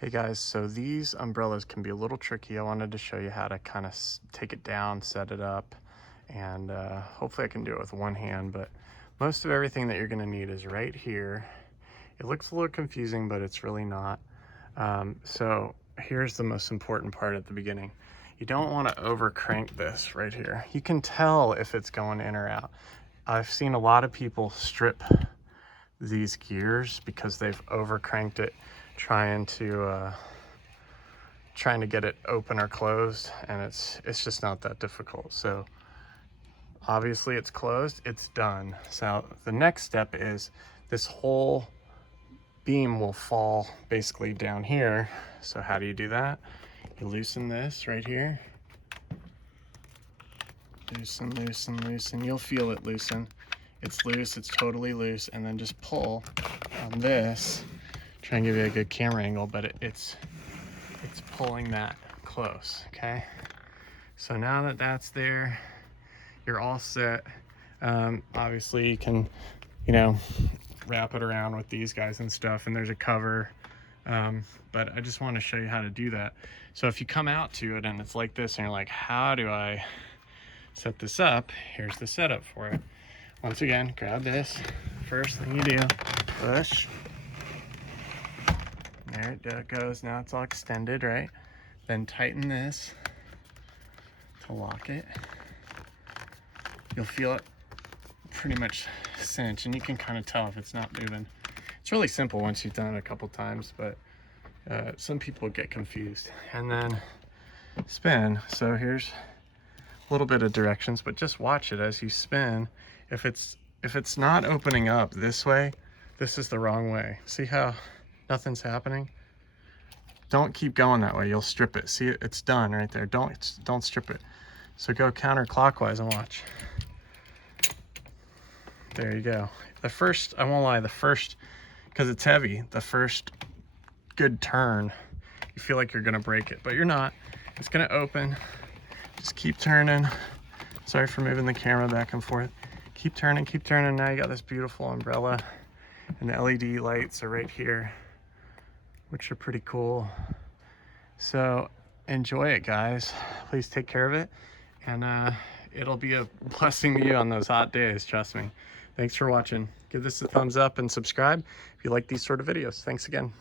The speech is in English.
Hey guys, so these umbrellas can be a little tricky. I wanted to show you how to kind of take it down, set it up, and hopefully I can do it with one hand, but most of everything that you're gonna need is right here. It looks a little confusing, but it's really not. So here's the most important part at the beginning. You don't wanna over crank this right here. You can tell if it's going in or out. I've seen a lot of people strip these gears because they've over cranked it trying to get it open or closed, and it's just not that difficult. So obviously it's closed, it's done. So the next step is this whole beam will fall basically down here. So how do you do that? You loosen this right here, loosen, loosen, loosen. You'll feel it loosen. It's loose, it's totally loose, and then just pull on this. Try and give you a good camera angle, but it's pulling that close, okay? So now that that's there, you're all set. Obviously you can, wrap it around with these guys and stuff, and there's a cover, but I just want to show you how to do that. So if you come out to it and it's like this and you're like, how do I set this up? Here's the setup for it. Once again, grab this. First thing you do, push. There it goes. Now it's all extended, right? Then tighten this to lock it. You'll feel it pretty much cinch, and you can kind of tell if it's not moving. It's really simple once you've done it a couple times, but some people get confused. And then spin. So here's a little bit of directions, but just watch it as you spin. If it's not opening up this way, this is the wrong way. See how nothing's happening? Don't keep going that way, you'll strip it. See, it's done right there. Don't strip it. So go counterclockwise and watch. There you go. The first, I won't lie, because it's heavy, the first good turn, you feel like you're gonna break it, but you're not. It's gonna open. Just keep turning. Sorry for moving the camera back and forth. Keep turning, keep turning. Now you got this beautiful umbrella, and the LED lights are right here, which are pretty cool. So enjoy it, guys. Please take care of it, and it'll be a blessing to you on those hot days, trust me. Thanks for watching. Give this a thumbs up and subscribe if you like these sort of videos. Thanks again.